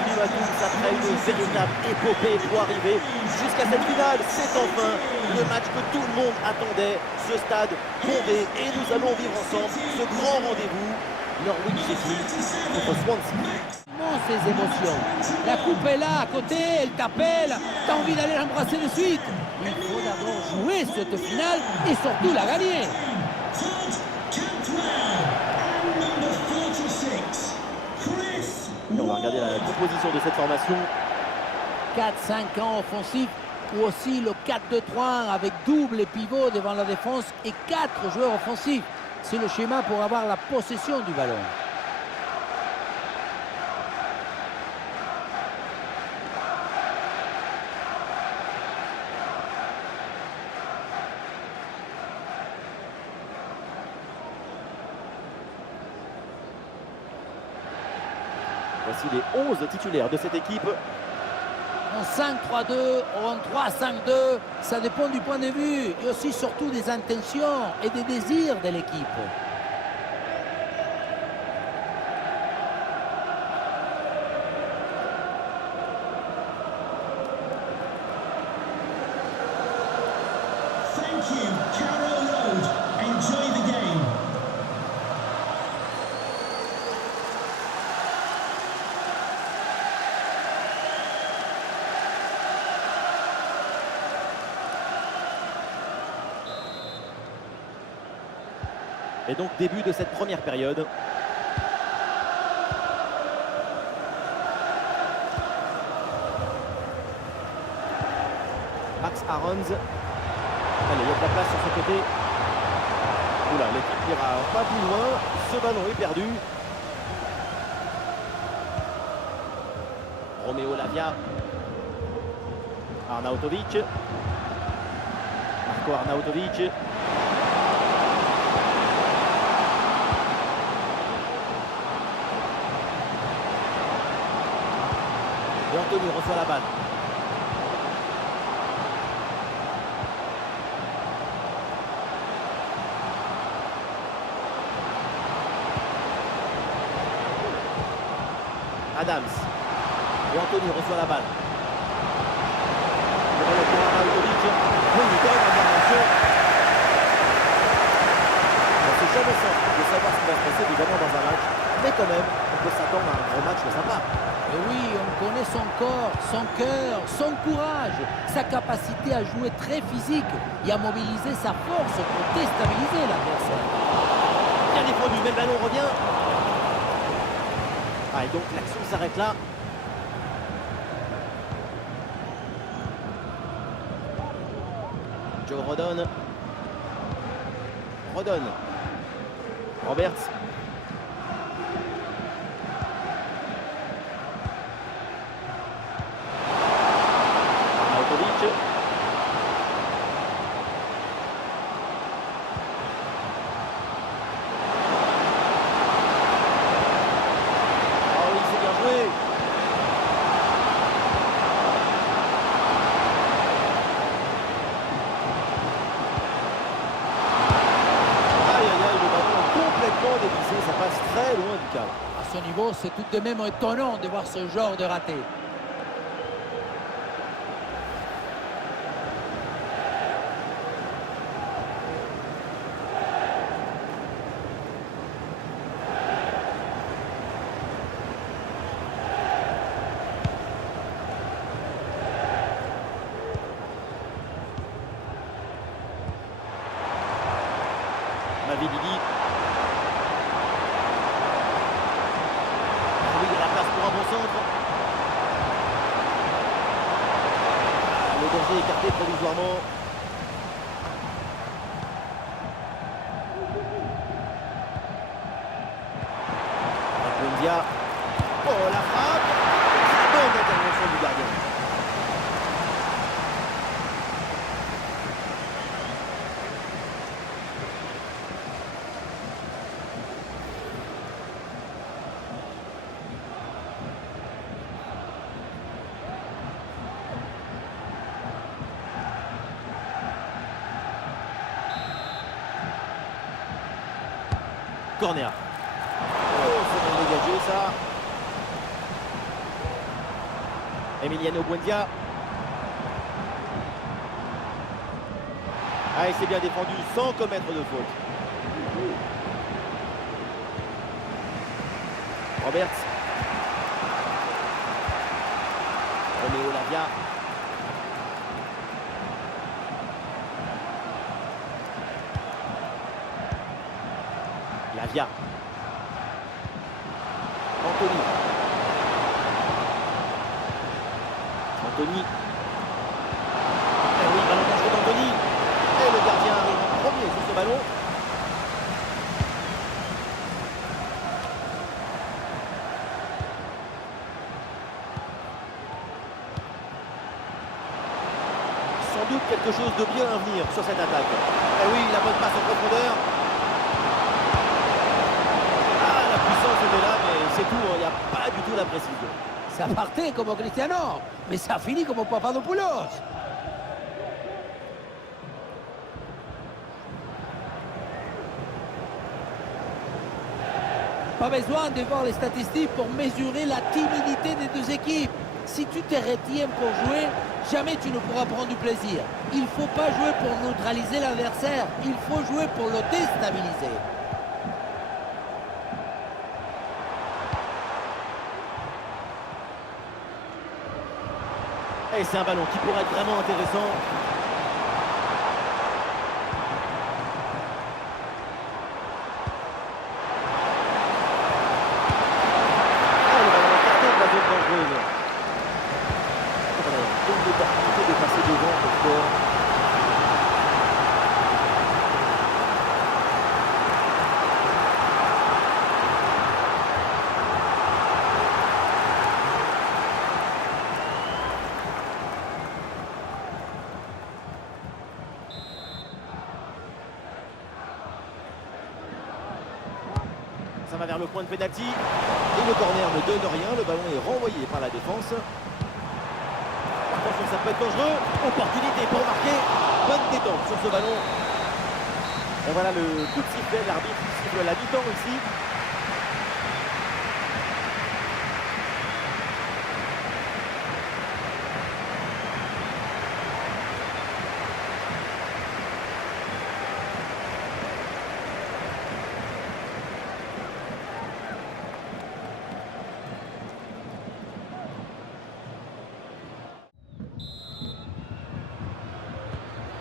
Philippe Matou, après une véritable épopée pour arriver jusqu'à cette finale. C'est enfin le match que tout le monde attendait. Ce stade bondé et nous allons vivre ensemble ce grand rendez-vous. Norwich City contre Swansea. Ces émotions. La coupe est là à côté, elle t'appelle, t'as envie d'aller l'embrasser de suite. Il faut d'abord jouer cette finale et surtout la gagner. Et on va regarder la composition de cette formation. 4-5 ans offensifs ou aussi le 4-2-3 avec double et pivot devant la défense et 4 joueurs offensifs. C'est le schéma pour avoir la possession du ballon. Voici les 11 titulaires de cette équipe. En 5-3-2 ou en 3-5-2, ça dépend du point de vue et aussi surtout des intentions et des désirs de l'équipe. Thank you, Carroll Road. Enjoy the game. Et donc début de cette première période. Max Aarons. Allez, il y a de la place sur ce côté. Oula, l'équipe n'ira pas plus loin. Ce ballon est perdu. Romeo Lavia. Arnautovic. Marco Arnautovic. Et Anthony reçoit la balle. Adams. Et Anthony reçoit la balle. Le ballon pour Arnautovic. Oui, il donne l'intervention. On ne sait jamais simple de savoir ce qui va se passer évidemment dans un match. Mais quand même, on peut s'attendre à un gros match de sa part. Et oui, on connaît son corps, son cœur, son courage, sa capacité à jouer très physique et à mobiliser sa force pour déstabiliser l'adversaire. Bien défendu, mais le ballon revient. Ah, et donc l'action s'arrête là. Joe Rodon. Rodon. Roberts. Arnautovic. Oh oui, c'est bien joué. Aïe aïe aïe, le ballon est complètement dévissé, ça passe très loin du cadre. À ce niveau, c'est tout de même étonnant de voir ce genre de raté. Mavididi. Oui, il y a la place pour un bon centre. Le danger est écarté provisoirement. Akundia. Oh, la frappe. Très bonne intervention du gardien. Corner. Oh, c'est bien dégagé ça. Emiliano Buendia. Ah, et c'est bien défendu sans commettre de faute. Roberts. Roméo Lavia. Lavia. Anthony. Anthony. Eh oui, ballon dangereux d'Anthony. Et le gardien arrive en premier sur ce ballon. Sans doute quelque chose de bien à venir sur cette attaque. Eh oui, la bonne passe en profondeur. Ah, la puissance était là, mais c'est tout, il n'y a pas du tout la précision. Ça partait comme Cristiano, mais ça finit comme Papadopoulos. Pas besoin de voir les statistiques pour mesurer la timidité des deux équipes. Si tu te retiens pour jouer, jamais tu ne pourras prendre du plaisir. Il ne faut pas jouer pour neutraliser l'adversaire, il faut jouer pour le déstabiliser. Et c'est un ballon qui pourrait être vraiment intéressant. Oh, le ballon écarté de la zone dangereuse. Voilà, donc l'opportunité de passer devant le score. Ça va vers le point de pénalty. Et le corner ne donne rien. Le ballon est renvoyé par la défense. Attention, ça peut être dangereux. Opportunité pour marquer. Bonne détente sur ce ballon. Et voilà le coup de sifflet. L'arbitre siffle la mi-temps ici.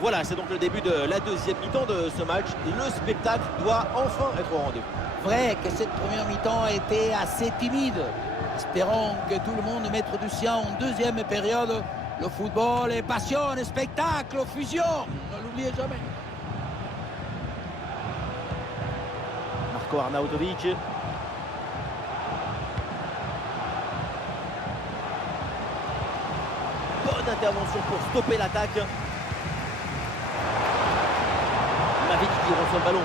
Voilà, c'est donc le début de la deuxième mi-temps de ce match. Le spectacle doit enfin être au rendez-vous. Vrai que cette première mi-temps a été assez timide. Espérons que tout le monde mette du sien en deuxième période. Le football est passion, spectacle, fusion. Ne l'oubliez jamais. Marco Arnautovic. Bonne intervention pour stopper l'attaque. Mavic qui reçoit le ballon.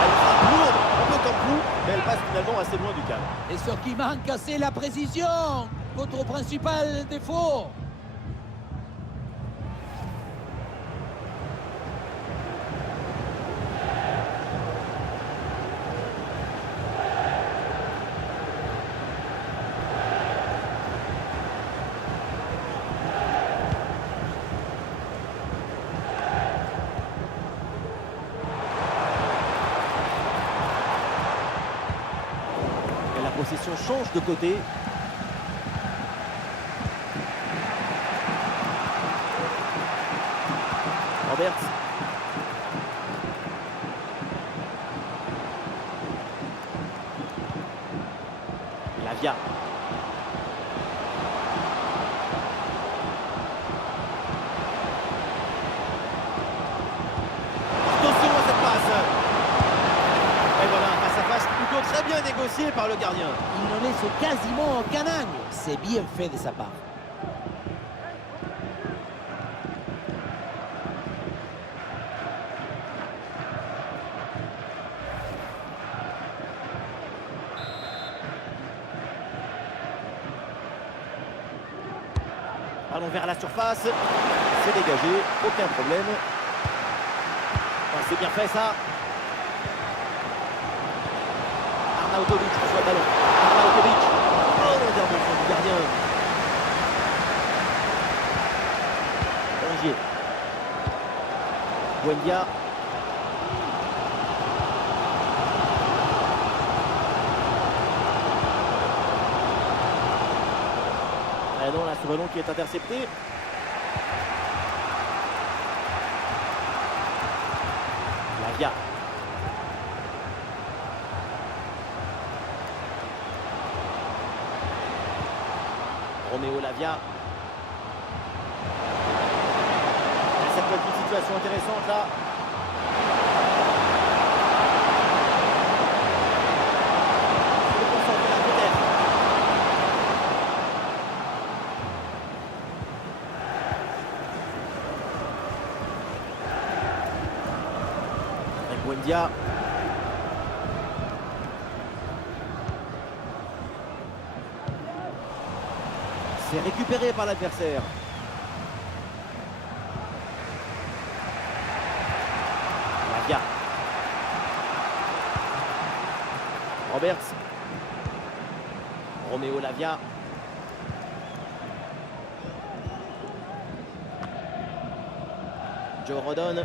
Elle frappe lourde, un peu comme vous, mais elle passe finalement assez loin du cadre. Et ce qui manque, c'est la précision. Votre principal défaut. La possession change de côté. Roberts. Lavia. Attention à cette passe. Et voilà, un face-à-face plutôt très bien négocié par le gardien. Il ne laisse quasiment aucun angle. C'est bien fait de sa part. Allons vers la surface. C'est dégagé, aucun problème. Ah, c'est bien fait ça. Arnautovic reçoit le ballon. Arnautovic. gardien. Rongier. Buendia. Et non, là, ce ballon qui est intercepté. Lavia. Roméo Lavia. Ça peut être une situation intéressante là. Le concentrer là peut-être. Avec Buendia. C'est récupéré par l'adversaire. Lavia. Roberts. Roméo Lavia. Joe Rodon.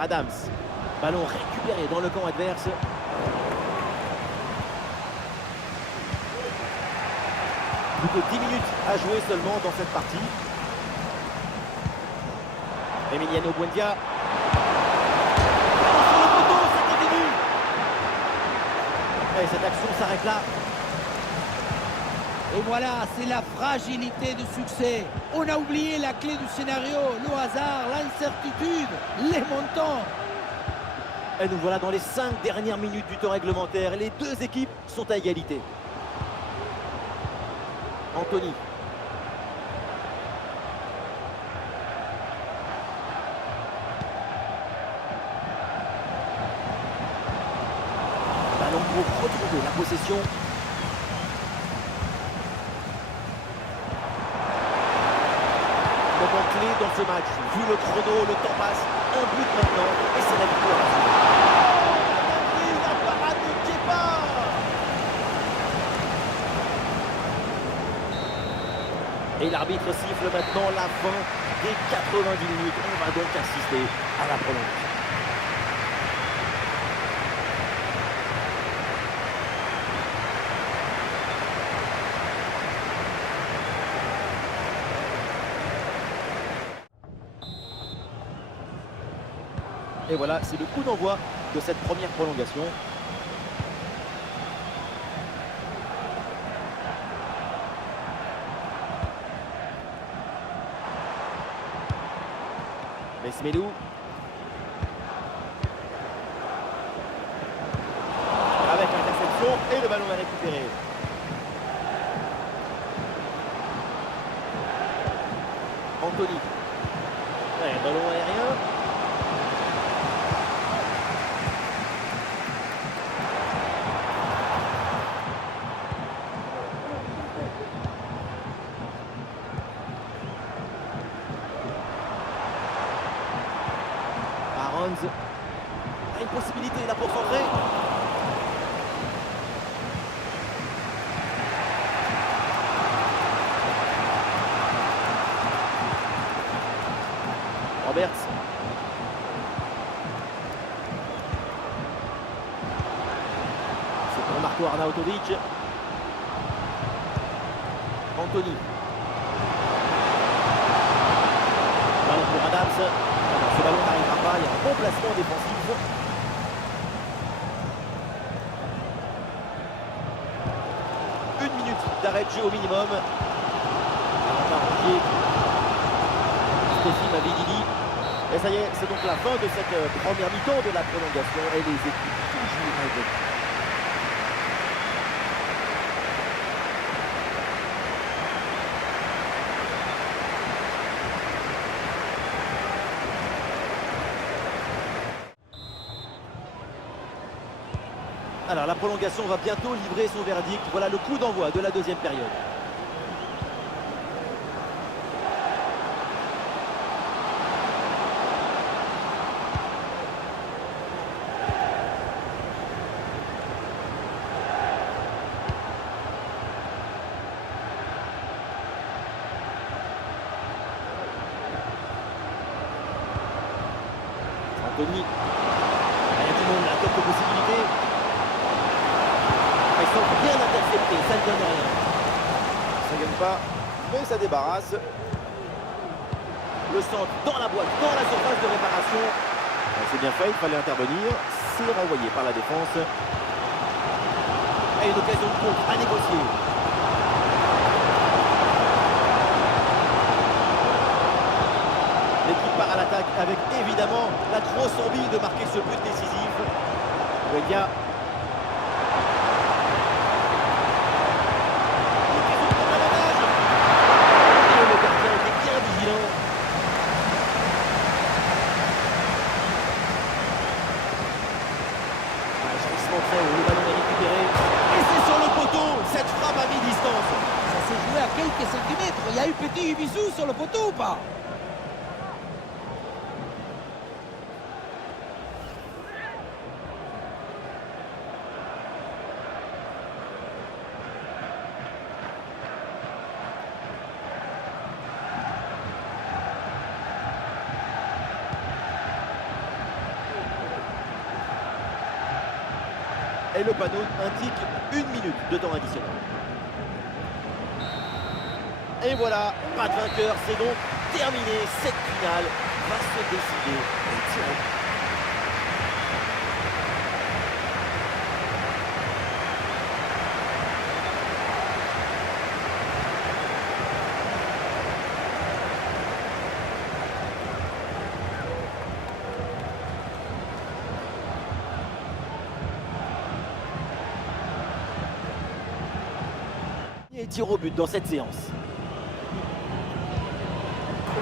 Adams. Ballon récupéré dans le camp adverse. Plus que 10 minutes à jouer seulement dans cette partie. Emiliano Buendia. Sur le poteau, ça continue. Et cette action s'arrête là. Et voilà, c'est la fragilité du succès. On a oublié la clé du scénario, le hasard, l'incertitude, les montants. Et nous voilà dans les 5 dernières minutes du temps réglementaire. Les deux équipes sont à égalité. Anthony. Ballon pour retrouver la possession. Moment clé dans ce match. Vu le chrono, le temps passe. Un but maintenant et c'est la victoire. La parade de Kepa. Et l'arbitre siffle maintenant la fin des 90 minutes. On va donc assister à la prolongation. Et voilà, c'est le coup d'envoi de cette première prolongation. Mesmelou. Avec l'interception et le ballon est récupéré. Anthony. Ouais, ballon aérien. Une possibilité là pour centrer. Roberts. C'est pour Marco Arnautovic. Anthony. Ballon pour Adams. Ce ballon n'arrivera pas, il y a un bon placement défensif. Une minute d'arrêt de jeu au minimum. Stéphine Mavididi. Et ça y est, c'est donc la fin de cette première mi-temps de la prolongation et les équipes toujours à égalité. Alors la prolongation va bientôt livrer son verdict. Voilà le coup d'envoi de la deuxième période. Tony. Il y a tout le monde a quelques possibilités. Ils sont bien interceptés, ça ne donne rien. Ça gagne pas, mais ça débarrasse. Le centre dans la boîte, dans la surface de réparation. C'est bien fait, il fallait intervenir. C'est renvoyé par la défense. Et une occasion de contre à négocier. L'équipe part à l'attaque avec évidemment la grosse envie de marquer ce but décisif. Wedia. Et le gardien était bien vigilant. Jalissement très haut, le ballon est récupéré. Et c'est sur le poteau, cette frappe à mi-distance. Ça s'est joué à quelques centimètres. Il y a eu petit bisou sur le poteau ou pas? Et le panneau indique 1 minute de temps additionnel. Et voilà, pas de vainqueur, c'est donc terminé. Cette finale va se décider au tir au but. Et tir au but dans cette séance.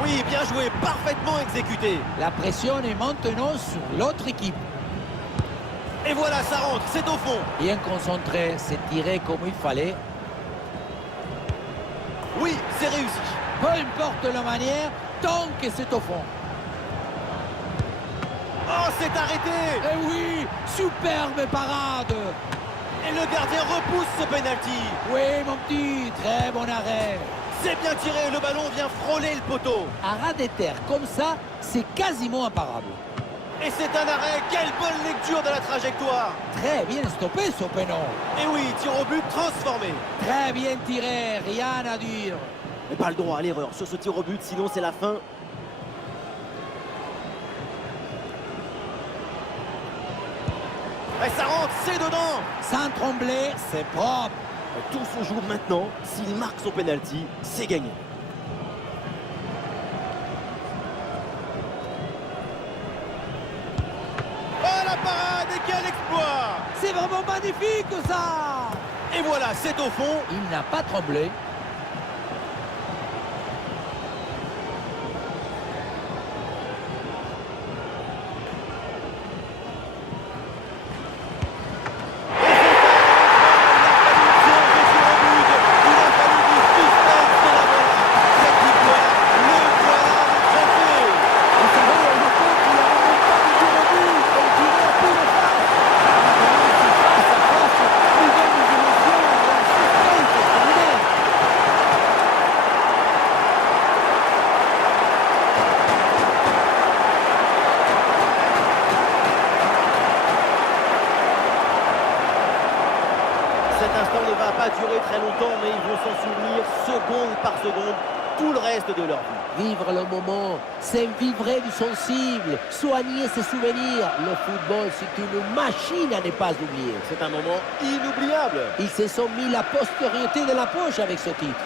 Oui, bien joué, parfaitement exécuté. La pression est maintenant sur l'autre équipe. Et voilà, ça rentre, c'est au fond. Bien concentré, c'est tiré comme il fallait. Oui, c'est réussi. Peu importe la manière, tant que c'est au fond. Oh, c'est arrêté. Et oui, superbe parade. Et le gardien repousse ce penalty. Oui, mon petit, très bon arrêt. C'est bien tiré, le ballon vient frôler le poteau. Un ras de terre comme ça, c'est quasiment imparable. Et c'est un arrêt, quelle bonne lecture de la trajectoire. Très bien stoppé ce pénon. Et oui, tir au but transformé. Très bien tiré, rien à dire. Mais pas le droit à l'erreur sur ce tir au but, sinon c'est la fin. Et ça rentre, c'est dedans. Sans trembler, c'est propre. Tout se joue maintenant. S'il marque son penalty, c'est gagné. Oh la parade et quel exploit! C'est vraiment magnifique ça. Et voilà, c'est au fond. Il n'a pas tremblé. Cet instant ne va pas durer très longtemps, mais ils vont s'en souvenir seconde par seconde tout le reste de leur vie. Vivre le moment, c'est vivre du sensible, soigner ses souvenirs. Le football, c'est une machine à ne pas oublier. C'est un moment inoubliable. Ils se sont mis la postériorité de la poche avec ce titre.